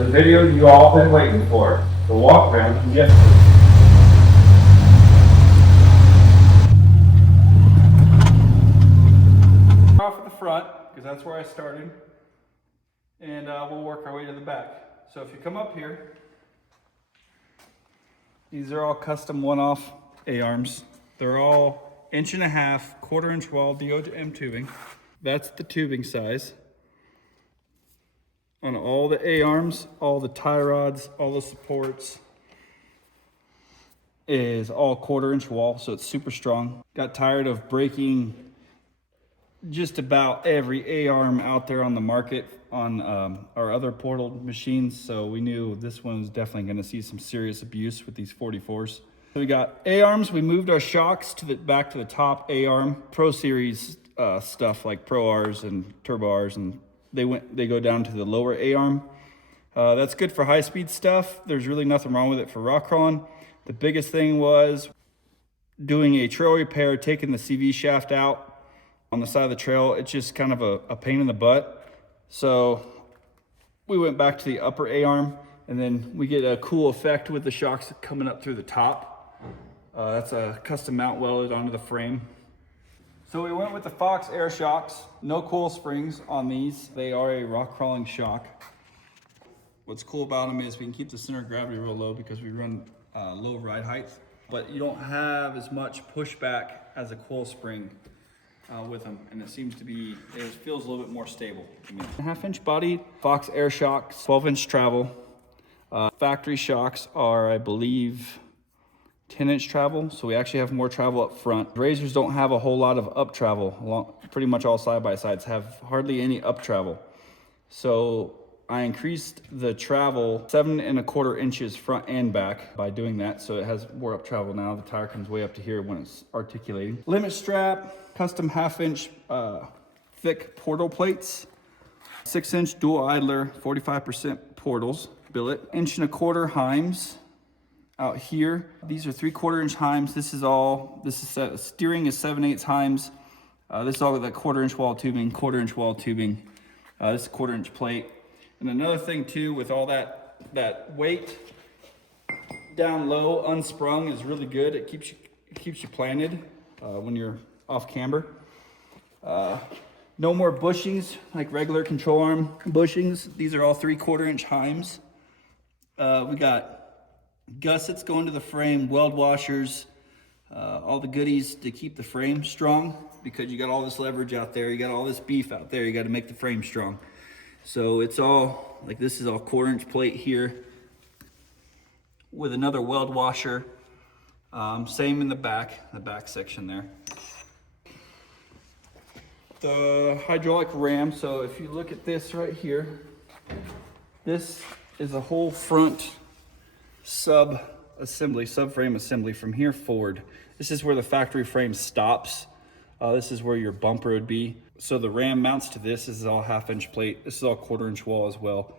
the video you all been waiting for, the walk around from yesterday. Off at the front, because that's where I started, and we'll work our way to the back. So if you come up here, these are all custom one-off A-arms. They're all 1.5 inch, 1/4 inch wall DOM tubing. That's the tubing size. On all the A-arms, all the tie rods, all the supports is all 1/4 inch wall, so it's super strong. Got tired of breaking just about every A-arm out there on the market on our other portal machines, so we knew this one was definitely going to see some serious abuse with these 44s. So we got A-arms. We moved our shocks to back to the top A-arm. Pro Series stuff like Pro Rs and Turbo Rs, and they go down to the lower A-arm. That's good for high-speed stuff. There's really nothing wrong with it for rock crawling. The biggest thing was doing a trail repair, taking the CV shaft out on the side of the trail. It's just kind of a pain in the butt. So we went back to the upper A-arm, and then we get a cool effect with the shocks coming up through the top. That's a custom mount welded onto the frame. So we went with the Fox Air shocks. No coil springs on these. They are a rock crawling shock. What's cool about them is we can keep the center of gravity real low because we run low ride height, but you don't have as much pushback as a coil spring with them, and it feels a little bit more stable to me. 1/2 inch body Fox Air shocks, 12 inch travel. Factory shocks are, I believe, 10 inch travel, so we actually have more travel up front. RZRs don't have a whole lot of up travel. Pretty much all side by sides have hardly any up travel. So I increased the travel 7 1/4 inches front and back by doing that, so it has more up travel now. The tire comes way up to here when it's articulating. Limit strap, custom 1/2 inch thick portal plates, 6 inch dual idler, 45% portals, billet, 1.25 inch heims out here. These are 3/4 inch heims. Steering is 7/8 heims. This is all with that 1/4 inch wall tubing, 1/4 inch wall tubing. This is a 1/4 inch plate. And another thing too, with all that weight down low, unsprung, is really good. It keeps you planted when you're off camber. No more bushings like regular control arm bushings. These are all 3/4 inch heims. We got gussets going to the frame, weld washers, all the goodies to keep the frame strong, because you got all this leverage out there, you got all this beef out there, you got to make the frame strong. So it's all, like this is all 1/4 inch plate here with another weld washer. Same in the back section there. The hydraulic ram, so if you look at this right here, this is a whole front subframe assembly from here forward. This is where the factory frame stops. This is where your bumper would be. So the ram mounts to this. This is all 1/2 inch plate. This is all 1/4 inch wall as well.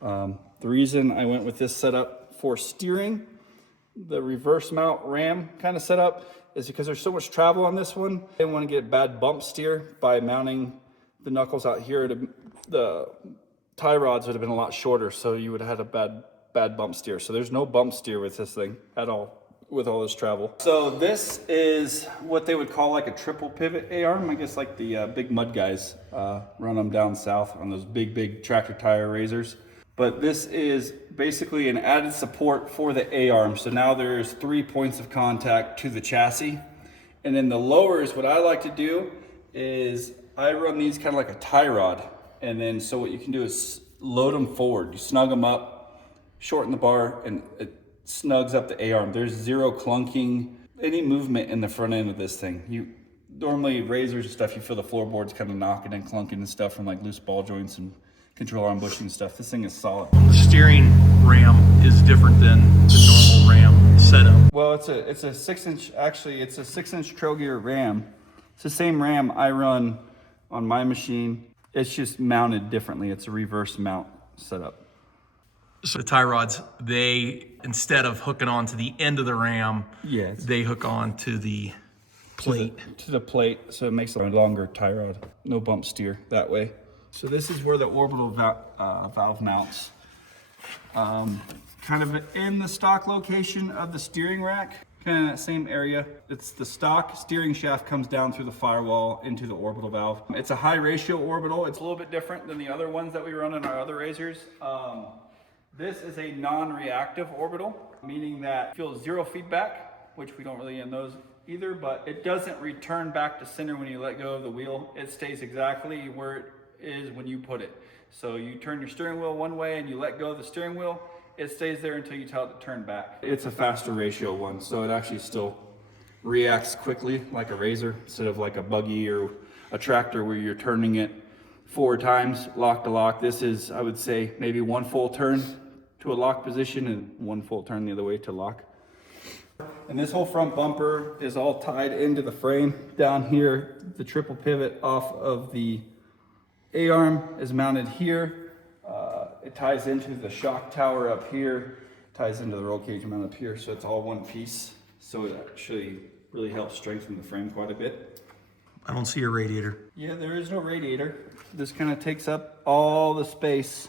The reason I went with this setup for steering, the reverse mount ram kind of setup, is because there's so much travel on this one. I didn't want to get a bad bump steer by mounting the knuckles out here. The tie rods would have been a lot shorter, so you would have had a bad bump steer. So there's no bump steer with this thing at all, with all this travel. So this is what they would call like a triple pivot A-arm. I guess like the big mud guys run them down south on those big tractor tire razors. But this is basically an added support for the A-arm. So now there's 3 points of contact to the chassis. And then the lowers, what I like to do is I run these kind of like a tie rod. And then so what you can do is load them forward. You snug them up, shorten the bar, and it snugs up the A-arm. There's zero clunking, any movement in the front end of this thing. Normally RZRs and stuff, you feel the floorboards kind of knocking and clunking and stuff from like loose ball joints and control arm bushing and stuff. This thing is solid. The steering ram is different than the normal ram setup. Well, it's a 6 inch, actually it's a 6 inch trail gear ram. It's the same ram I run on my machine. It's just mounted differently. It's a reverse mount setup. So the tie rods, they, instead of hooking on to the end of the ram, they hook on to the plate. To the plate, so it makes a longer tie rod. No bump steer that way. So this is where the orbital valve mounts Kind of in the stock location of the steering rack, kind of in that same area. It's the stock steering shaft comes down through the firewall into the orbital valve. It's a high ratio orbital. It's a little bit different than the other ones that we run in our other RZRs. This is a non-reactive orbital, meaning that it feels zero feedback, which we don't really in those either, but it doesn't return back to center when you let go of the wheel. It stays exactly where it is when you put it. So you turn your steering wheel one way and you let go of the steering wheel, it stays there until you tell it to turn back. It's a faster ratio one, so it actually still reacts quickly like a RZR instead of like a buggy or a tractor where you're turning it 4 times lock to lock. This is, I would say, maybe 1 full turn to a lock position and 1 full turn the other way to lock. And this whole front bumper is all tied into the frame. Down here, the triple pivot off of the A-arm is mounted here. It ties into the shock tower up here, ties into the roll cage mount up here, so it's all one piece. So it actually really helps strengthen the frame quite a bit. I don't see a radiator. Yeah, there is no radiator. This kind of takes up all the space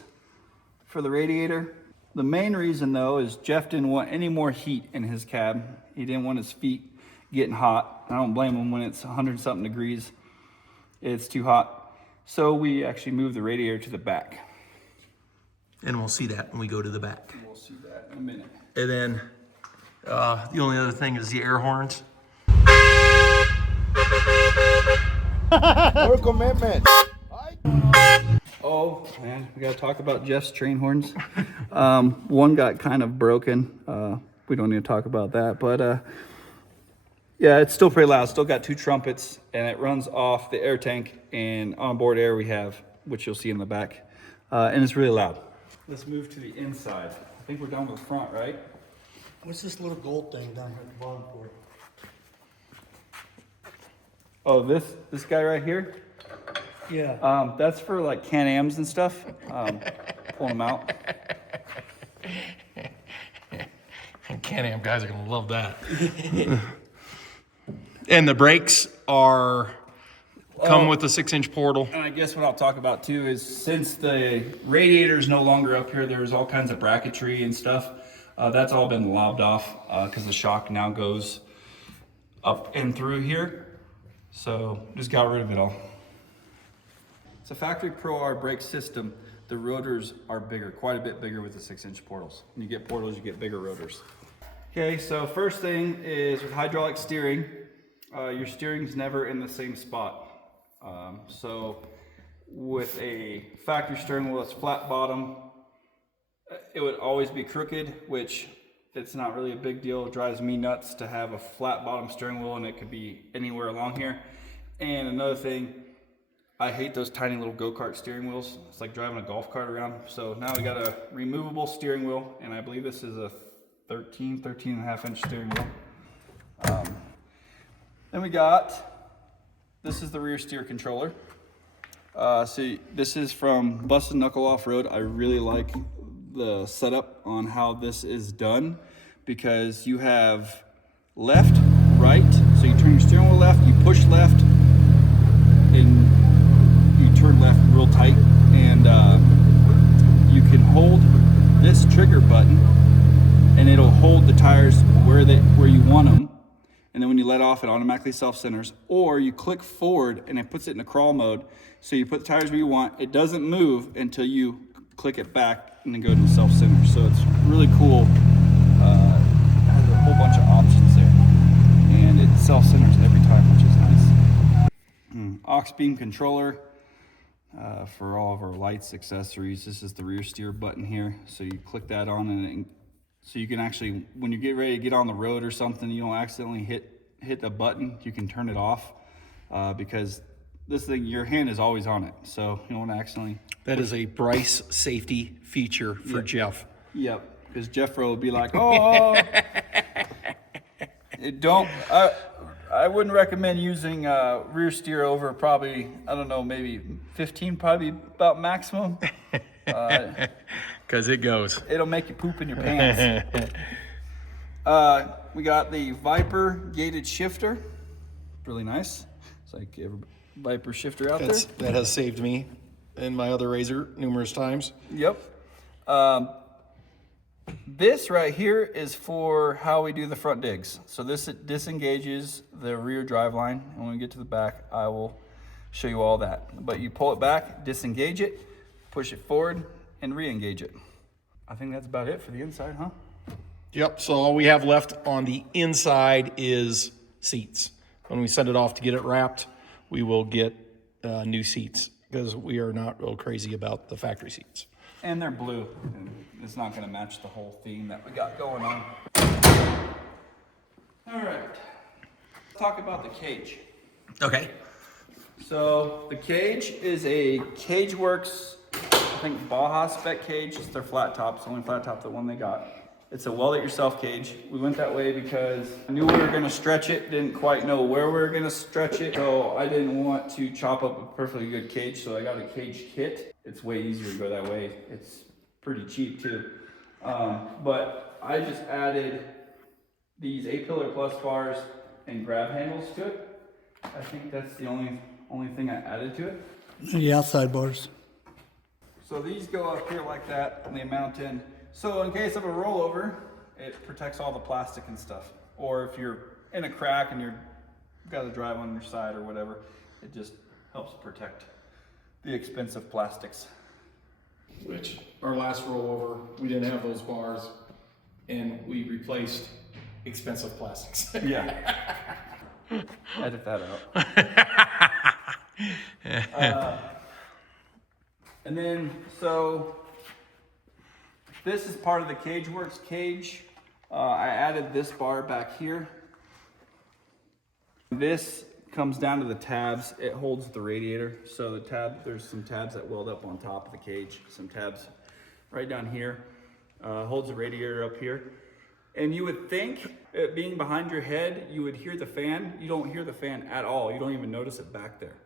for the radiator. The main reason though is Jeff didn't want any more heat in his cab. He didn't want his feet getting hot. I don't blame him when it's 100-something degrees. It's too hot. So we actually moved the radiator to the back. And we'll see that when we go to the back. We'll see that in a minute. And then the only other thing is the air horns. More commitment. Oh man, we gotta talk about Jeff's train horns. One got kind of broken. We don't need to talk about that, but yeah, it's still pretty loud. Still got 2 trumpets, and it runs off the air tank and onboard air we have, which you'll see in the back, and it's really loud. Let's move to the inside. I think we're done with the front, right? What's this little gold thing down here at the bottom for? Oh, this guy right here? Yeah. That's for like Can-Ams and stuff. Pulling them out. Can-Am guys are gonna love that. And the brakes are come with a 6-inch portal. And I guess what I'll talk about too is since the radiator is no longer up here, there's all kinds of bracketry and stuff. That's all been lobbed off because the shock now goes up and through here. So just got rid of it all. It's a factory Pro R brake system. The rotors are bigger, quite a bit bigger with the 6-inch portals. When you get portals, you get bigger rotors. Okay, so first thing is with hydraulic steering, your steering's never in the same spot. So with a factory steering wheel that's flat bottom, it would always be crooked, which it's not really a big deal. It drives me nuts to have a flat bottom steering wheel and it could be anywhere along here. And another thing, I hate those tiny little go-kart steering wheels. It's like driving a golf cart around. So now we got a removable steering wheel, and I believe this is a 13 and a half inch steering wheel. Then we got, this is the rear steer controller. See, this is from Busted Knuckle Off-Road. I really like the setup on how this is done because you have left, right. So you turn your steering wheel left, you push left, and you turn left real tight, and you can hold this trigger button and it'll hold the tires where you want them, and then when you let off it automatically self-centers, or you click forward and it puts it in a crawl mode, so you put the tires where you want. It doesn't move until you click it back and then go to self-center. So it's really cool. It has a whole bunch of options there, and it self-centers every time, which is nice. Aux beam controller for all of our lights, accessories. This is the rear steer button here. So you click that on, and so you can actually, when you get ready to get on the road or something, you don't accidentally hit the button, you can turn it off because this thing, your hand is always on it. So you don't want to accidentally. That is a Bryce safety feature for Jeff. Yep, because Jeffro would be like, oh, I wouldn't recommend using rear steer over probably, I don't know, maybe 15, probably about maximum. Because it goes. It'll make you poop in your pants. We got the Viper gated shifter. Really nice. It's like every Viper shifter out there. That has saved me in my other RZR numerous times. Yep. This right here is for how we do the front digs. So this disengages the rear drive line, and when we get to the back, I will show you all that. But you pull it back, disengage it, push it forward, and re-engage it. I think that's about it for the inside, huh? Yep, so all we have left on the inside is seats. When we send it off to get it wrapped, we will get new seats because we are not real crazy about the factory seats. And they're blue. And it's not gonna match the whole theme that we got going on. All right, let's talk about the cage. Okay. So the cage is a CageWorks, I think Baja spec cage. It's their flat top, it's the only flat top, the one they got. It's a weld-it-yourself cage. We went that way because I knew we were gonna stretch it, didn't quite know where we were gonna stretch it, so I didn't want to chop up a perfectly good cage, so I got a cage kit. It's way easier to go that way. It's pretty cheap too. But I just added these A-pillar plus bars and grab handles to it. I think that's the only thing I added to it. The outside bars. So these go up here like that and they mount in. So in case of a rollover, it protects all the plastic and stuff. Or if you're in a crack and you've got to drive on your side or whatever, it just helps protect the expensive plastics. Which our last rollover, we didn't have those bars and we replaced expensive plastics. Yeah. Edit that out. And then, so this is part of the CageWorks cage. I added this bar back here. This comes down to the tabs. It holds the radiator. So the tab, there's some tabs that weld up on top of the cage. Some tabs right down here. Holds the radiator up here. And you would think, it being behind your head, you would hear the fan. You don't hear the fan at all. You don't even notice it back there.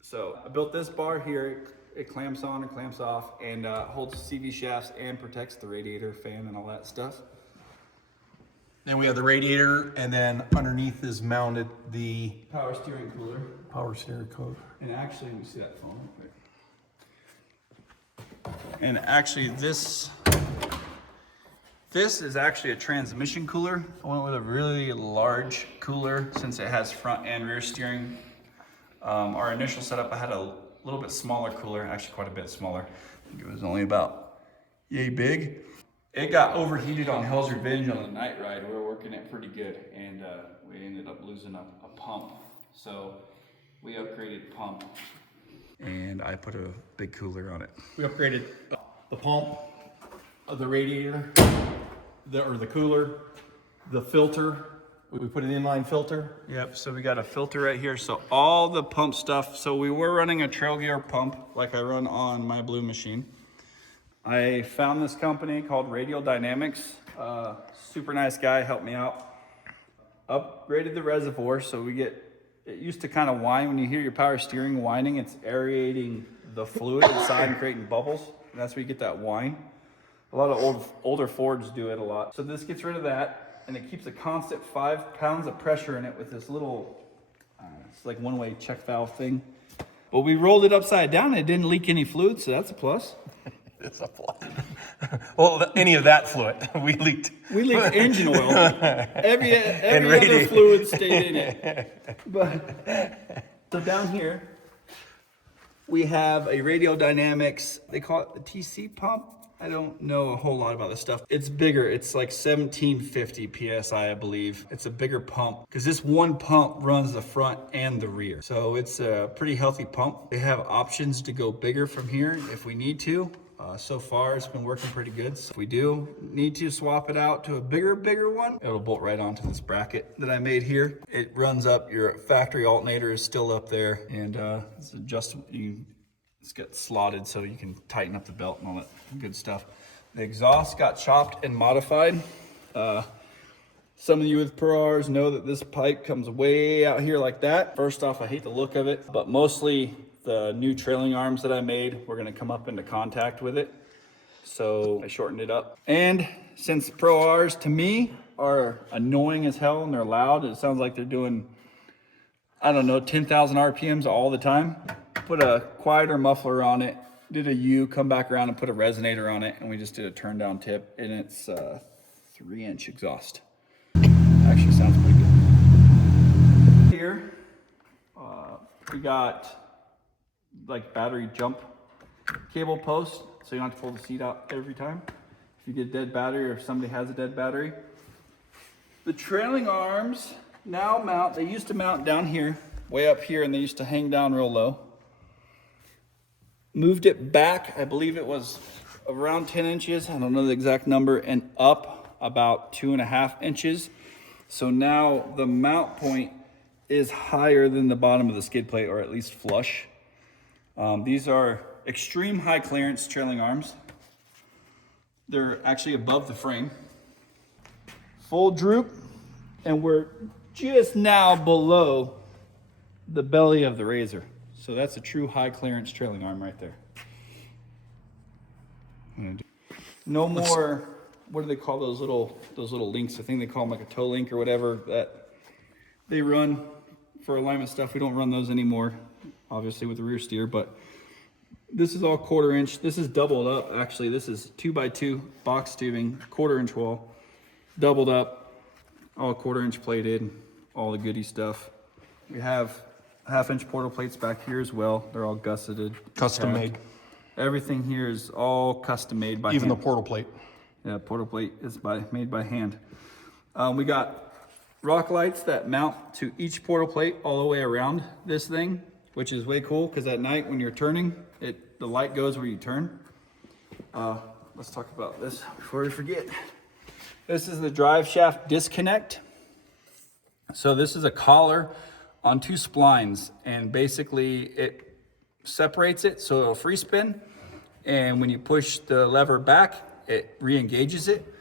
So I built this bar here. It clamps on and clamps off and holds CV shafts and protects the radiator, fan, and all that stuff. Then we have the radiator, and then underneath is mounted the Power steering cooler. power steering code. And actually, let me see that phone real quick. And actually, this is actually a transmission cooler. I went with a really large cooler since it has front and rear steering. Our initial setup, I had a little bit smaller cooler, actually quite a bit smaller. I think it was only about yay big. It got overheated on Hell's Revenge on the night ride. We were working it pretty good, and we ended up losing a pump. So we upgraded pump, and I put a big cooler on it. We upgraded the pump, the radiator, the cooler, the filter. We put an inline filter. Yep, so we got a filter right here. So all the pump stuff. So we were running a trail gear pump like I run on my blue machine. I found this company called Radial Dynamics. Super nice guy, helped me out. Upgraded the reservoir so we get, it used to kind of whine when you hear your power steering whining. It's aerating the fluid inside and creating bubbles. And that's where you get that whine. A lot of older Fords do it a lot. So this gets rid of that. And it keeps a constant 5 pounds of pressure in it with this little, it's like one-way check valve thing. But we rolled it upside down and it didn't leak any fluid, so that's a plus. It's a plus. Well, any of that fluid, we leaked. We leaked engine oil. Every other fluid stayed in it. But so down here, we have a Radial Dynamics, they call it the TC pump. I don't know a whole lot about this stuff. It's bigger. It's like 1750 PSI, I believe. It's a bigger pump because this one pump runs the front and the rear. So it's a pretty healthy pump. They have options to go bigger from here if we need to. So far, it's been working pretty good. So if we do need to swap it out to a bigger one, it'll bolt right onto this bracket that I made here. It runs up. Your factory alternator is still up there, and it's adjustable. It's got slotted so you can tighten up the belt and all that good stuff. The exhaust got chopped and modified. Some of you with Pro Rs know that this pipe comes way out here like that. First off, I hate the look of it, but mostly the new trailing arms that I made were gonna come up into contact with it. So I shortened it up. And since Pro Rs to me are annoying as hell and they're loud, it sounds like they're doing, I don't know, 10,000 RPMs all the time. Put a quieter muffler on it did a U, come back around and put a resonator on it, and we just did a turn down tip, and it's 3-inch exhaust. Actually sounds pretty good. Here, we got like battery jump cable post, so you don't have to pull the seat out every time if you get a dead battery or if somebody has a dead battery. The trailing arms now mount, they used to mount down here, way up here, and they used to hang down real low. Moved it back, I believe it was around 10 inches, I don't know the exact number, and up about 2.5 inches. So now the mount point is higher than the bottom of the skid plate, or at least flush. These are extreme high clearance trailing arms. They're actually above the frame. Full droop, and we're just now below the belly of the RZR. So that's a true high clearance trailing arm right there. No more, what do they call those little links? I think they call them like a toe link or whatever that they run for alignment stuff. We don't run those anymore, obviously with the rear steer, but this is all 1/4 inch. This is doubled up, actually. This is 2x2 box tubing, 1/4 inch wall, doubled up, all 1/4 inch plated, all the goody stuff. We have 1/2 inch portal plates back here as well. They're all gusseted. Custom made. Everything here is all custom made by Even hand. the portal plate. Yeah, portal plate is made by hand. We got rock lights that mount to each portal plate all the way around this thing, which is way cool because at night when you're turning, the light goes where you turn. Let's talk about this before we forget. This is the drive shaft disconnect. So this is a collar on 2 splines, and basically it separates it so it'll free spin, and when you push the lever back, it re-engages it.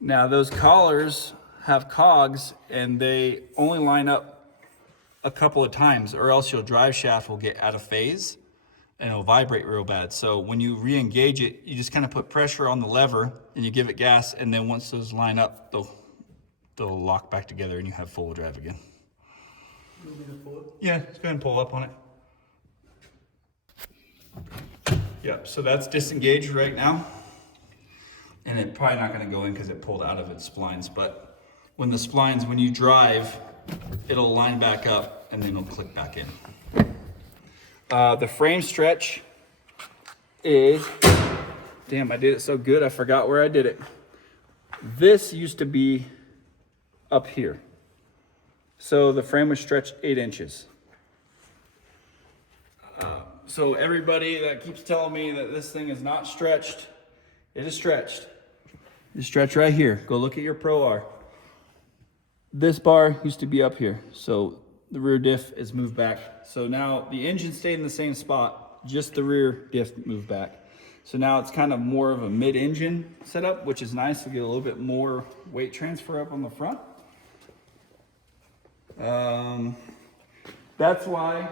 Now those collars have cogs, and they only line up a couple of times, or else your drive shaft will get out of phase and it'll vibrate real bad. So when you re-engage it, you just kind of put pressure on the lever and you give it gas, and then once those line up, they'll lock back together and you have full drive again. You want me to pull it? Yeah, just go ahead and pull up on it. Yep, so that's disengaged right now. And it's probably not gonna go in because it pulled out of its splines, but when you drive, it'll line back up and then it'll click back in. The frame stretch is, damn, I did it so good, I forgot where I did it. This used to be up here. So the frame was stretched 8 inches. So everybody that keeps telling me that this thing is not stretched, it is stretched. It's stretched right here. Go look at your Pro R. This bar used to be up here. So the rear diff is moved back. So now the engine stayed in the same spot, just the rear diff moved back. So now it's kind of more of a mid-engine setup, which is nice to get a little bit more weight transfer up on the front. That's why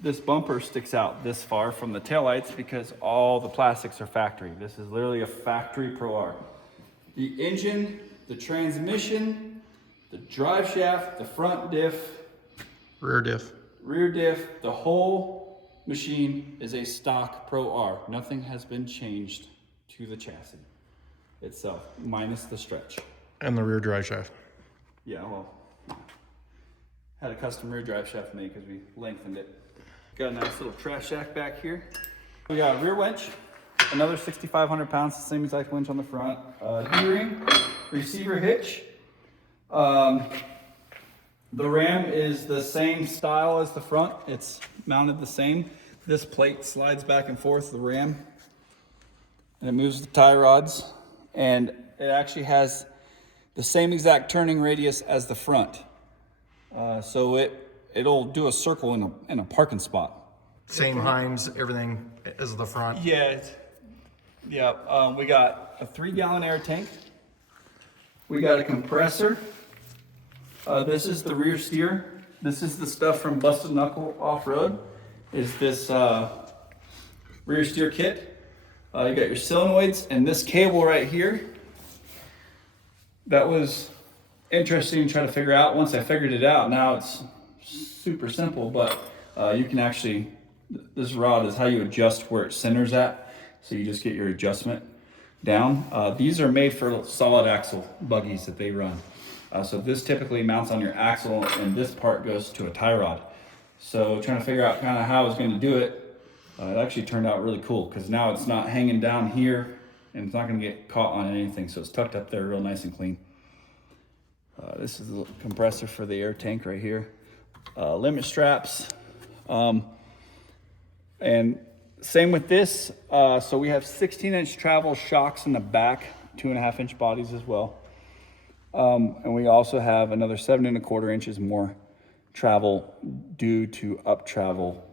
this bumper sticks out this far from the taillights, because all the plastics are factory. This is literally a factory Pro R. The engine, the transmission, the drive shaft, the front diff, Rear diff. the whole machine is a stock Pro R. Nothing has been changed to the chassis itself, minus the stretch. And the rear drive shaft. Yeah, well, had a custom rear drive shaft made because we lengthened it. Got a nice little trash shack back here. We got a rear winch, another 6,500 pounds, the same exact winch on the front. D-ring, receiver hitch. The ram is the same style as the front. It's mounted the same. This plate slides back and forth, the ram, and it moves the tie rods. And it actually has the same exact turning radius as the front. So it'll do a circle in a parking spot. Same Heinz, everything as the front. Yeah, we got a 3-gallon air tank. We got a compressor. This is the rear steer. This is the stuff from Busted Knuckle Off-Road, is this rear steer kit. You got your solenoids and this cable right here. That was interesting to try to figure out. Once I figured it out, now it's super simple, but you can actually This rod is how you adjust where it centers at. So you just get your adjustment down. These are made for solid axle buggies that they run. So this typically mounts on your axle, and this part goes to a tie rod. So trying to figure out kind of how I was going to do it, it actually turned out really cool because now it's not hanging down here and it's not going to get caught on anything. So it's tucked up there real nice and clean. This is the compressor for the air tank right here. Limit straps. And same with this. So we have 16-inch travel shocks in the back, 2.5-inch bodies as well. And we also have another 7.25 inches more travel due to up travel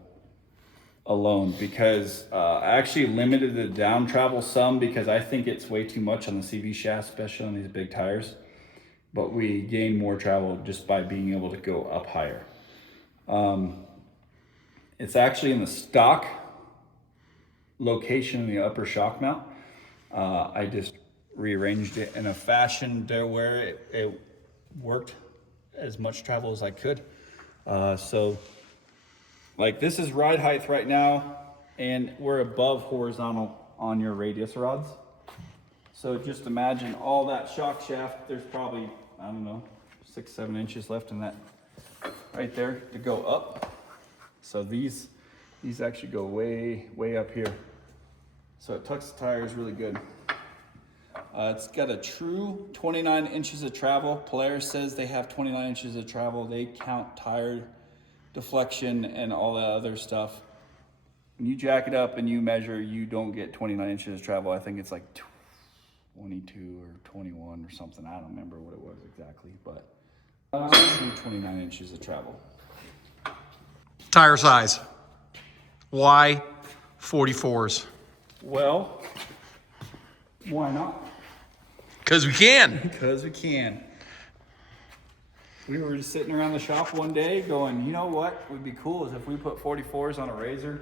alone, because I actually limited the down travel some because I think it's way too much on the CV shaft, especially on these big tires. But we gain more travel just by being able to go up higher. It's actually in the stock location in the upper shock mount. I just rearranged it in a fashion there where it worked as much travel as I could. So like this is ride height right now, and we're above horizontal on your radius rods. So just imagine all that shock shaft, there's probably, I don't know, 6-7 inches left in that right there to go up. So these actually go way up here. So it tucks the tires really good. It's got a true 29 inches of travel. Polaris says they have 29 inches of travel. They count tire deflection and all that other stuff. When you jack it up and you measure, you don't get 29 inches of travel. I think it's like 22 or 21 or something. I don't remember what it was exactly, but true 29 inches of travel. Tire size. Why 44s? Well, why not? Because we can. Because we can. We were just sitting around the shop one day going, you know what would be cool is if we put 44s on a RZR.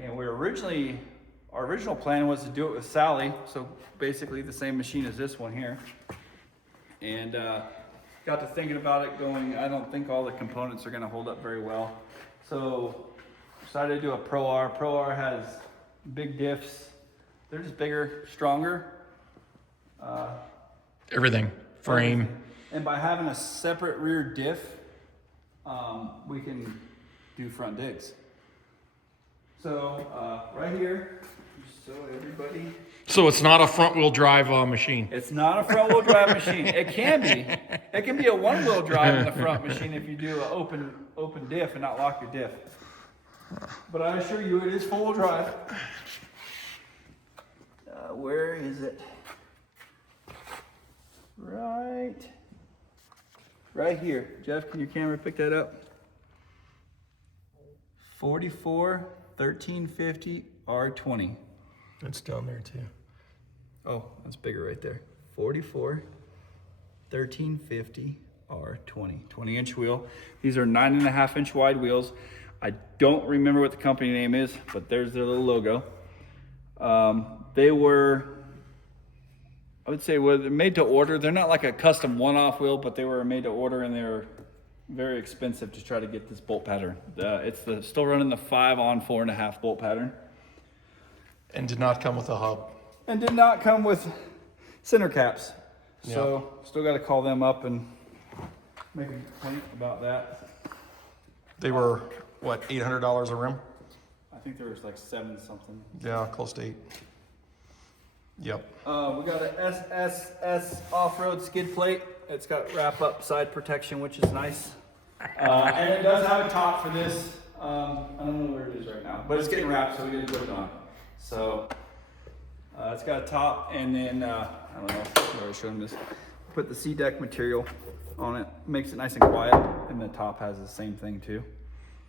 And our original plan was to do it with Sally. So basically the same machine as this one here. And got to thinking about it going, I don't think all the components are gonna hold up very well. So decided to do a Pro R. Pro R has big diffs. They're just bigger, stronger. Everything. Frame. And by having a separate rear diff, we can do front digs. So right here, just so everybody. So it's not a front wheel drive machine. It's not a front wheel drive machine. It can be. It can be a one wheel drive in the front machine if you do an open diff and not lock your diff. But I assure you it is full wheel drive. Where is it? Right here. Jeff, can your camera pick that up? 44 1350 R20. It's down there too. Oh, that's bigger right there. 44 1350 R20. 20-inch wheel. These are 9.5-inch wide wheels. I don't remember what the company name is, but there's their little logo. They were, I would say, were made to order. They're not like a custom one-off wheel, but they were made to order, and they were very expensive to try to get this bolt pattern. It's still running the 5-on 4.5 bolt pattern. And did not come with a hub. And did not come with center caps. So still got to call them up and make a complaint about that. They were, what, $800 a rim? I think there was like 7 something. Yeah, close to 8. Yep. We got an SSS off-road skid plate. It's got wrap-up side protection, which is nice. And it does have a top for this. I don't know where it is right now, but it's getting wrapped, so we didn't put it on. So it's got a top, and then I don't know if I already showed them this. Put the C-deck material on it, makes it nice and quiet, and the top has the same thing too.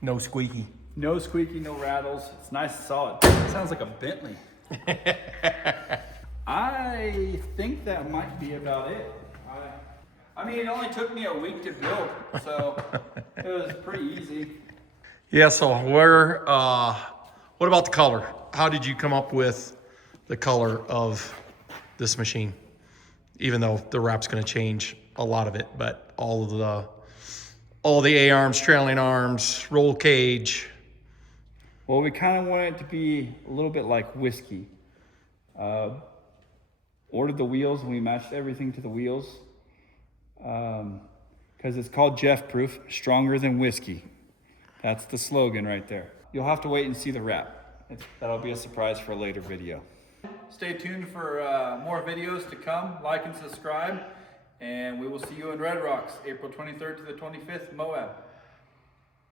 No squeaky. No squeaky, no rattles. It's nice and solid. It sounds like a Bentley. I think that might be about it. I mean, it only took me a week to build, so it was pretty easy. Yeah, so what about the color? How did you come up with the color of this machine? Even though the wrap's gonna change a lot of it, but all the A-arms, trailing arms, roll cage, Well, we kind of want it to be a little bit like whiskey. Ordered the wheels and we matched everything to the wheels. Because it's called Jeff Proof, stronger than whiskey. That's the slogan right there. You'll have to wait and see the wrap. That'll be a surprise for a later video. Stay tuned for more videos to come. Like and subscribe. And we will see you in Red Rocks, April 23rd to the 25th, Moab.